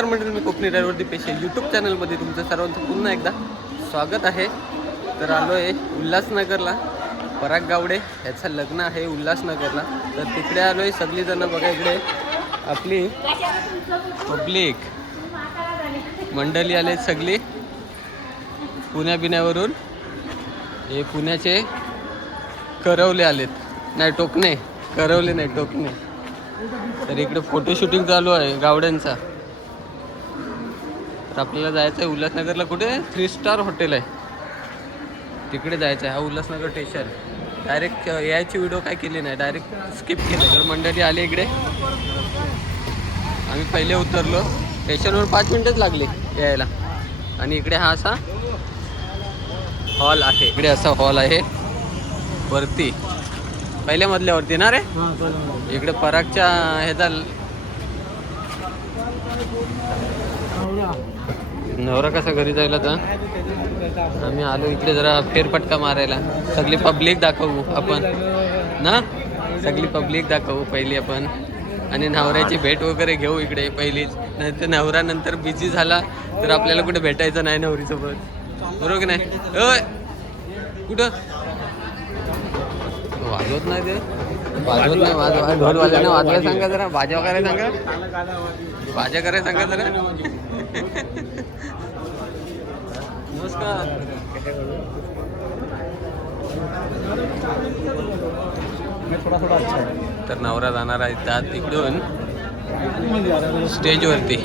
नमस्कार मंडळी मी कोकणी ड्रायव्हर पेशे यूट्यूब चॅनलमध्ये तुमचं सर्वांचं पुन्हा एकदा स्वागत आहे. तर आलो आहे उल्हासनगरला पराग गावडे याचं लग्न आहे उल्हासनगरला. तर तिकडे आलो आहे सगळीजणं. बघा इकडे आपली पब्लिक मंडळी आले सगळी. पुण्या बिण्यावरून हे पुण्याचे करवले आलेत. नाही टोकणे. करवले नाही टोकणे. तर इकडे फोटोशूटिंग चालू आहे गावड्यांचा. तर आपल्याला जायचं आहे उल्हासनगरला. कुठे? थ्री स्टार हॉटेल आहे. तिकडे जायचं आहे हा उल्हासनगर स्टेशन डायरेक्ट यायची व्हिडिओ काय केली नाही. डायरेक्ट स्किप केली. तर मंडळी आली इकडे. आम्ही पहिले उतरलो. स्टेशनवर पाच मिनटंच लागले यायला. आणि इकडे हा असा हॉल आहे. इकडे असा हॉल आहे. वरती. पहिल्या मधल्यावरती ना रे? इकडे परागच्या ह्याचा नवरा कसा घरी जायला तर? आम्ही आलो इकडे जरा फेरपटका मारायला. सगळी पब्लिक दाखवू आपण. ना? सगळी पब्लिक दाखवू पहिली आपण. आणि नवऱ्याची भेट वगैरे घेऊ इकडे पहिलीच. नाहीतर नवरा नंतर बिझी झाला तर आपल्याला कुठे भेटायचं नाही नवरीसोबत. बरोबर की नाही? ओय! कुठं? वाजवत नाही ते. वाजवत नाही वाजवा ढोलवाल्याने वाजवायला सांगा जरा. भाज्या वगैरे सांगा. भाज्या करायला सांगा जरा. नमस्कार. थोडा थोडा अच्छा तर नवरा जाणार आहे त्यात तिकडून. स्टेजवरती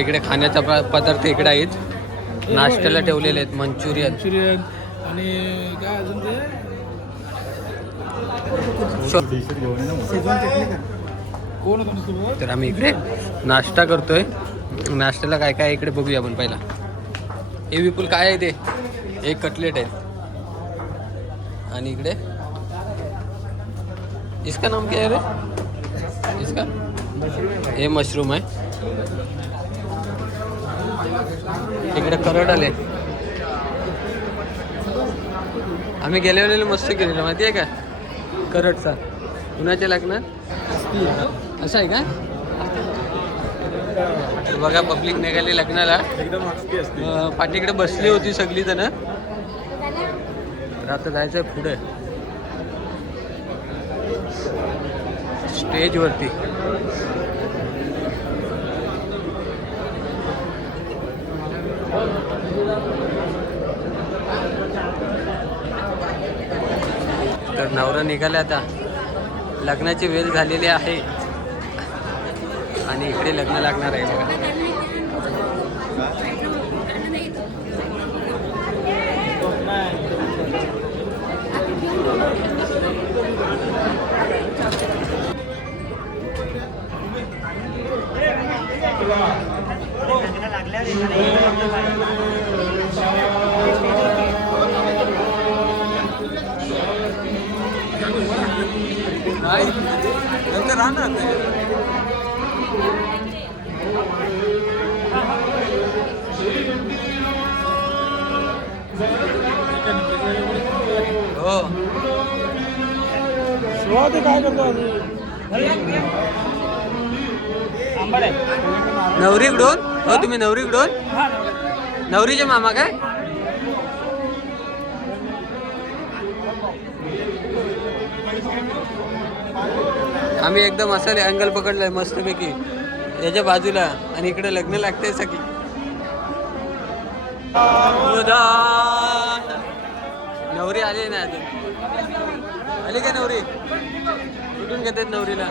इकडे खाण्याचा पदार्थ इकडे आहेत. नाश्त्याला ठेवलेले आहेत मंचुरियन. मंचुरियन. आणि काय अजून ते? तर आम्ही इकडे नाश्ता करतोय. नाश्त्याला काय काय इकडे बघूया आपण पहिला. हे विपुल काय आहे ते? एक कटलेट आहे. आणि इकडे? इसका नाम क्या रे? इसका? हे मशरूम आहे. इकडे करड आले आम्ही गेल्या वेळेला मस्त केलेलं माहिती आहे का करडचा कुणाच्या लग्नात असं आहे का बघा पब्लिक निघाली लग्नाला एकदम पाठीकडे बसली होती सगळी जण तर आता जायचंय पुढे स्टेज तर नवरा निघाला आता. लग्नाची वेळ झालेली आहे. आणि इकडे लग्न लागणार आहे बघा. नाही नंतर राहणार हो सुरुवात काय करतो अजून नवरीकडून हो तुम्ही नवरीकडून नवरीचे मामा काय? आम्ही एकदम असं अँगल पकडलाय मस्तपैकी. याच्या बाजूला आणि इकडे लग्न लागतंय सगळी नवरी आली ना अजून. आली का नवरी? कुठून घेतात नवरीला?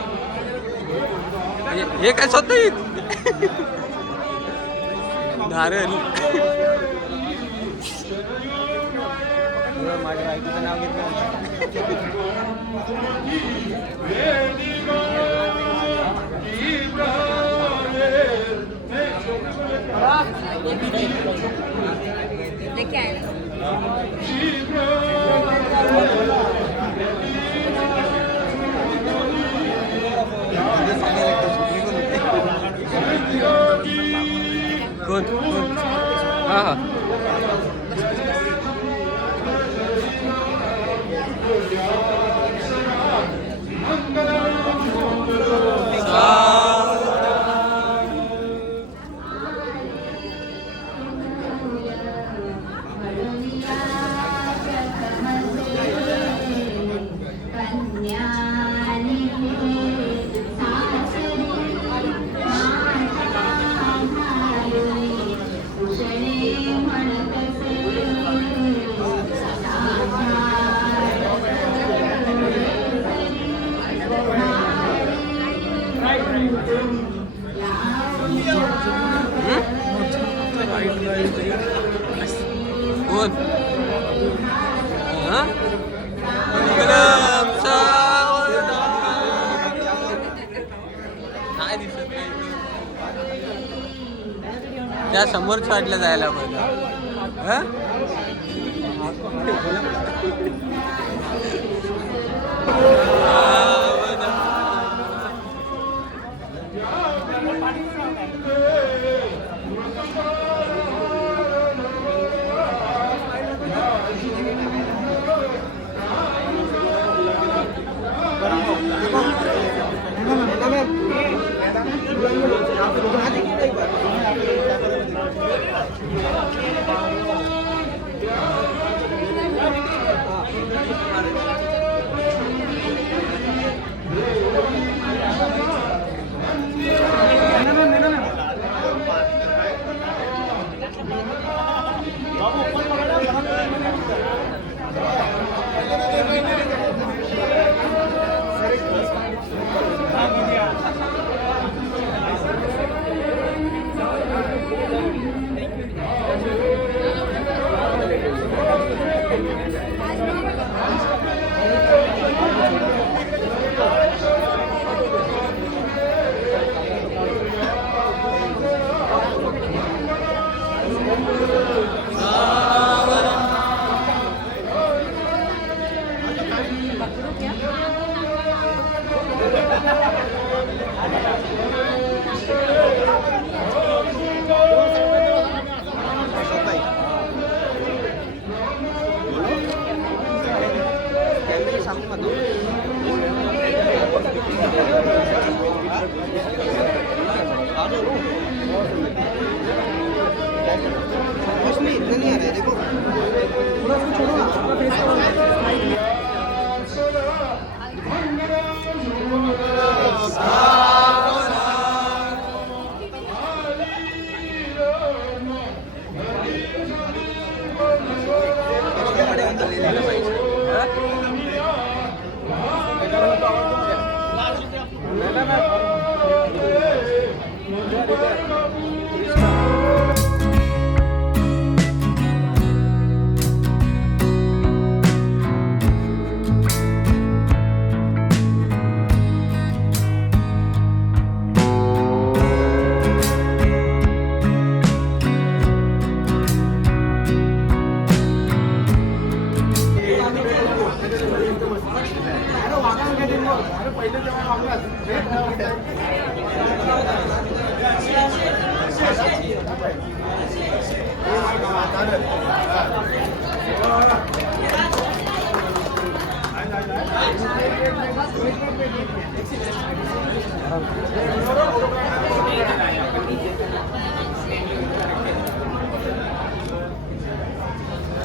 हे- हे काय स्वतः नारळ माझ्या बायकोचं नाव घेतलं लेके आए ना कोण हा हा कोण हा? नाही त्या समोर वाटलं जायला पाहिजे हा?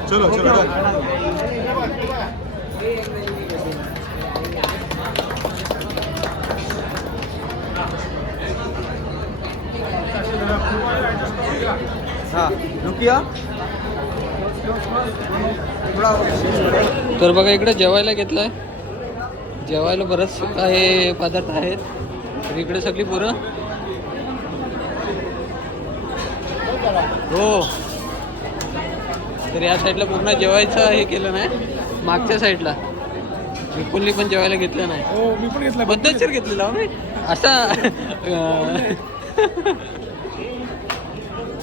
चलो चलो हाँ रुकिया थोड़ा तर बघा इकडे जेवायला घेतलंय. जेवायला बरंच काही पदार्थ आहेत. तर इकडे सगळी पोरं. हो. तर या साईडला पूर्ण जेवायचं हे केलं नाही. मागच्या साईडला. विपुलनी पण जेवायला घेतलं नाही. हो मी पण घेतला पद्धतशीर घेतलेला हो असा.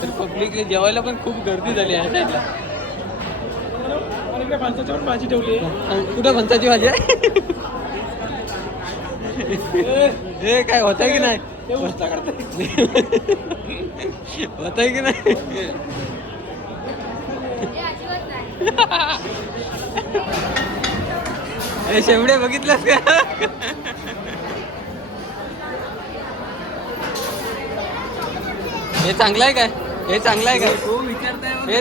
तर पब्लिक जेवायला पण खूप गर्दी झाली या साईडला. इकडे पण भाजी ठेवली कुठं फणसाची भाजी आहे? हे काय होत की नाही. होत की नाही? हे हे शेवडे बघितलंस का? हे चांगलं आहे काय? हे चांगलं आहे काय? तो विचारताय. हे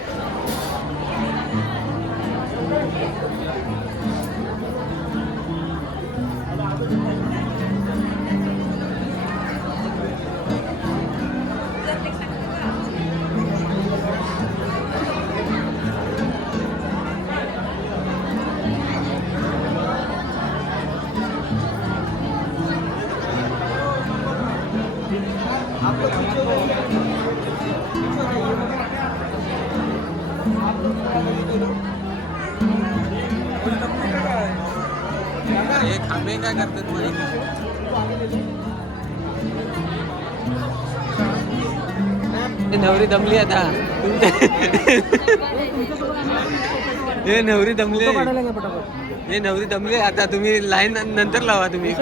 हे खांबे काय करतात हे नवरी दमली. आता हे नवरी दमली हे नवरी दमली. आता तुम्ही लाईन नंतर लावा तुम्ही.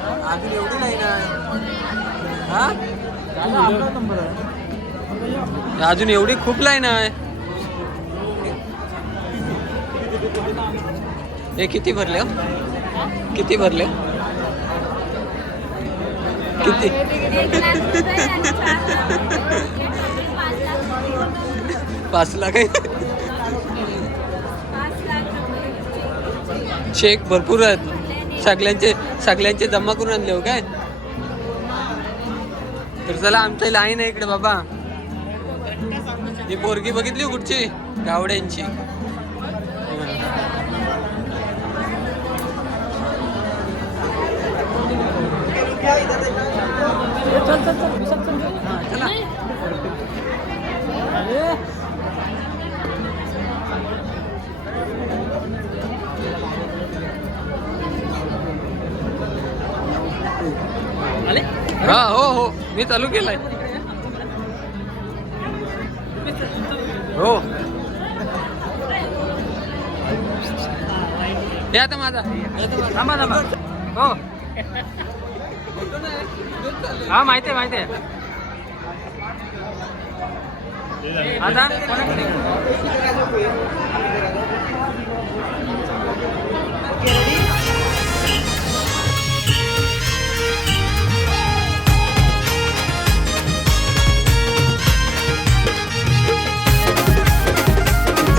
अजून एवढी नाही ना हा? अजून एवढी खूप लाईन आहे. हे किती भरले हो? किती भरले किती? एक लाख रुपये आणि चार लाख. पाच लाख पाच लाख आहे. पाच लाख रुपये. चेक भरपूर आहेत. सगळ्यांचे सगळ्यांचे जमा करून आणले हो काय? तर चला आमच्या लाईन आहे इकडे बाबा. ही पोरगी बघितली कुठची? गावड्यांची. चला हा हो हो. मी चालू केलाय. हो. या तर माझा. थांबा थांबा. हो. हा माहिती आहे माहिती आहे. आता?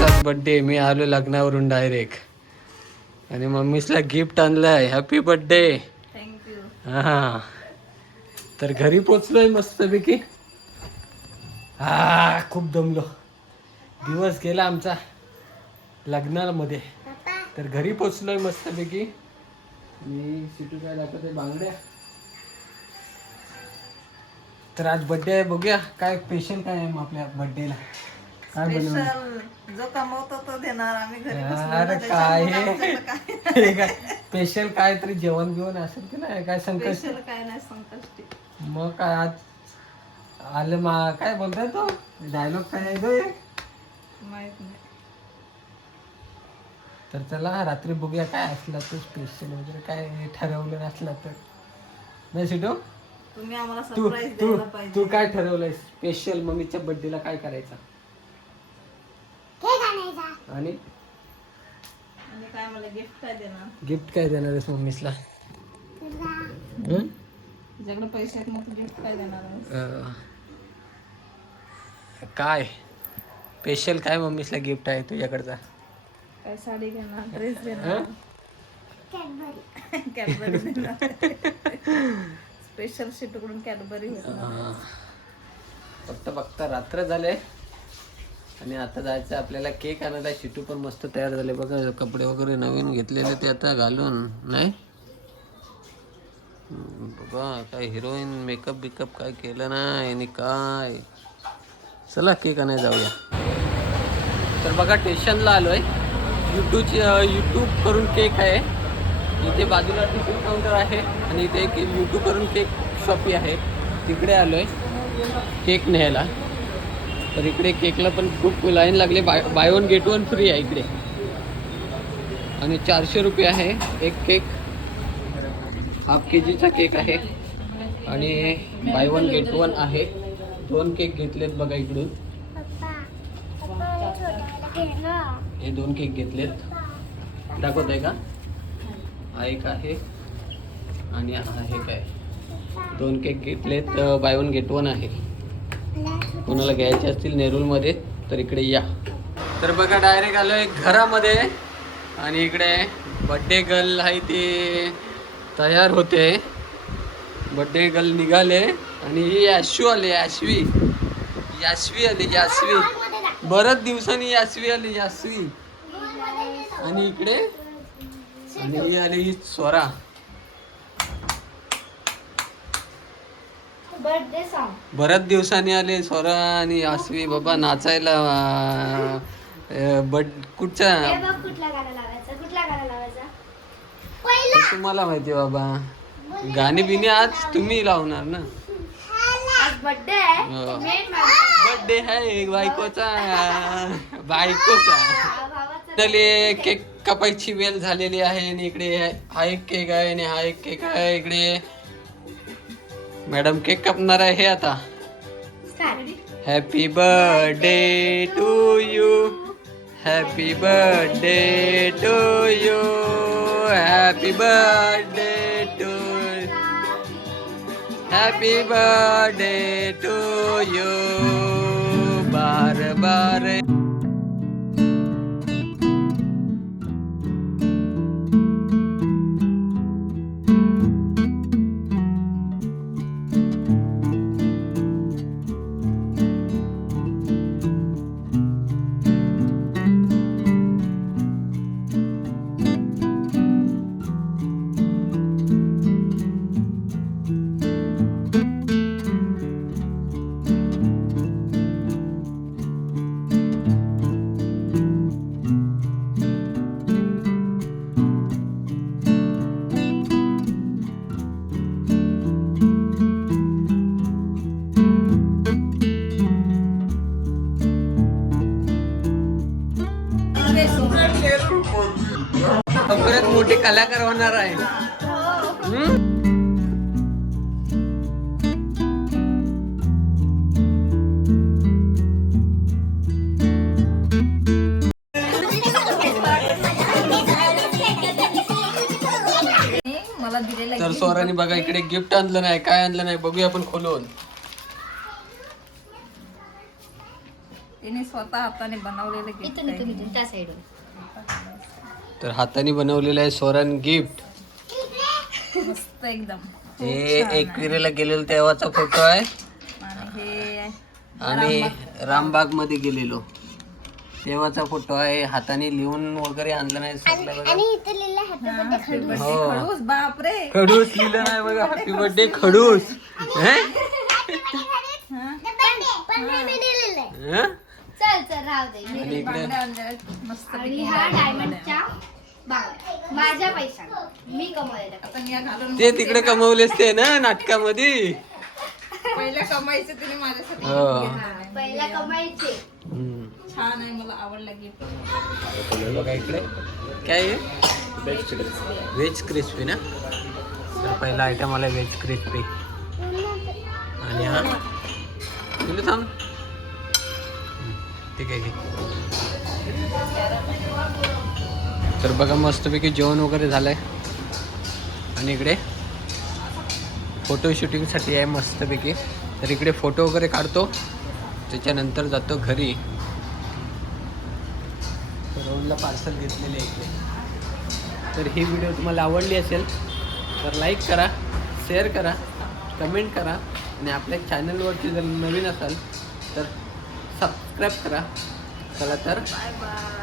बड्डे मी आलो लग्नावरून डायरेक्ट आणि मम्मीसला गिफ्ट आणलंय. हॅपी बर्थडे थँक्यू हा. तर घरी पोचलोय मस्तपैकी. हा खूप दमलो. दिवस गेला आमचा लग्नामध्ये. तर घरी पोचलोय मस्तपैकी. मी सिटू काय दाखवते बांगड्या. तर आज बर्थडे आहे बघूया. काय स्पेशल काय आहे आपल्या बर्थडेला काय बनवणार जो कमवतो तो देणार आम्ही घरी अरे काय हे काय स्पेशल काय? तरी जेवण बिवण असेल की नाही? काय संकष्ट? स्पेशल काय नाही संकष्टी. मग काय आज आलं मा काय बोलताय तो? डायलॉग काय आहे तो एक? माहीत नाही. तर चला रात्री बघूया काय असला तर स्पेशल वगैरे काय ठरवलं नसलं तर. नाही सिटो? तुम्ही आम्हाला तू सरप्राईज तू द्यायला तू काय ठरवलंय? स्पेशल मम्मीच्या बर्थडेला काय करायचं? आणि? आणि काय मला गिफ्ट काय देणार? गिफ्ट काय देणार आहेस मम्मीसला? हं? तुझ्याकडे पैसे आहेत मग गिफ्ट काय देणार आहेस? अं, काय? स्पेशल काय मम्मीसला गिफ्ट आहे तुझ्याकडचा? काय साडी घेणार ड्रेस हं? देणार कॅडबरी देणार. स्पेशल शीटकडून कॅडबरी घेणार अं, फक्त बघता रात्र झाले. आणि आता जायचं आपल्याला केक आणायला शिटू पण मस्त तयार झाले. बघा कपडे वगैरे नवीन घेतलेले ते आता घालून नाही? बघा बाबा काय हिरोईन मेकअप बिकअप काय केलं नाही आणि काय? चला केक आणायला जाऊया. तर बघा स्टेशनला आलोय. यूट्यूबची यूट्यूब करून केक आहे. इथे बाजूला टिफिन काउंटर आहे. आणि इथे एक यूट्यूब करून केक शॉपी आहे. तिकडे आलोय. केक न्यायला. तर इकडे केकला पण खूप लाईन लागली. Buy buy one get one free आहे इकडे. आणि चारशे रुपये आहे एक केक. हाफ के जीचा केक आहे. आणि बाय वन गेट वन आहे. दोन केक घेतलेत बघा इकडून. हे दोन केक घेतलेत. दाखवत आहे का? हा एक आहे. आणि हा एक आहे. दोन केक घेतलेत बाय वन गेट वन आहे. कोणाला घ्यायचे असतील नेरूलमध्ये तर इकडे या. तर बघा डायरेक्ट आलो आहे घरामध्ये. आणि इकडे बड्डे गर्ल आहे ते तयार होते. बड्डे गर्ल निघाले. आणि ही याशू आले याशवी याशवी आली याशवी. बरंच दिवसांनी याशवी आली याशवी. आणि इकडे आणि ही आली ही स्वरा. बर्थडे सॉन्ग बऱ्याच दिवसांनी आले स्वरा आणि आसवी बाबा नाचायला बट कुठच्या? बघ कुठला गाणं लावायचा कुठला गाणं लावायचा? ते तुम्हाला माहिती बाबा. गाणी बिणी आज तुम्ही लावणार ना? आज बर्थडे आहे. हो. बर्थडे आहे बायकोचा. बायकोचा. भावाचा त्याले केक कापायची वेळ झालेली आहे आणि इकडे हा एक केक आहे आणि हा एक केक आहे इकडे. मॅडम केक कापणार आहे हे आता? Start happy birthday to you happy birthday to you happy birthday to happy birthday to you बार बार स्वराने बघा इकडे गिफ्ट आणलं नाही काय आणलं नाही बघूया आपण खोलून. तिने स्वतः हाताने बनवलेलं गिफ्ट इथून इथून इथून त्या साईडून तर हाताने बनवलेलं आहे स्वरान गिफ्ट मस्त एकदम. हे एकविरेला गेलेलो तेव्हाचा फोटो आहे. आणि हे रामबागमध्ये गेलेलो. तेव्हाचा फोटो आहे हाताने लिहून वगैरे आणलं नाही बघा. हो खडूस. बापरे. खडूस लिहिलं नाही बघा हॅपी बर्थडे खडूस. हैं? हं? चल चल राहू दे. आणि इकडे बांगड्या आणल्या मस्त आणि हा डायमंडच्या बांगड्या. माझ्या पैसा मी कमवलेला आपण या घालून ते तिकडे कमवलेच ते ना नाटकामध्ये? पहिले कमायचे तिने माझ्यासाठी हो. पहिला कमाईचे. हम्म. छान आहे मला आवडला गिफ्ट बघा इकडे? काय? आहे व्हेज क्रिस्पी ना? तर पहिला आयटम आला व्हेज क्रिस्पी आणि हा? तुला थांब. ठीक आहे तर बघा मस्तपैकी जेवण वगैरे झालंय. आणि इकडे फोटो शूटिंगसाठी आहे मस्तपैकी. तर इकडे फोटो वगैरे काढतो. त्याच्यानंतर जातो घरी. दोनला पार्सल घेतलेले आहे इकडे. तर ही व्हिडिओ तुम्हाला आवडली असेल तर लाईक करा शेअर करा कमेंट करा आणि आपल्या चॅनलवरती जर नवीन असाल तर सबस्क्राईब करा. चला तर. Bye bye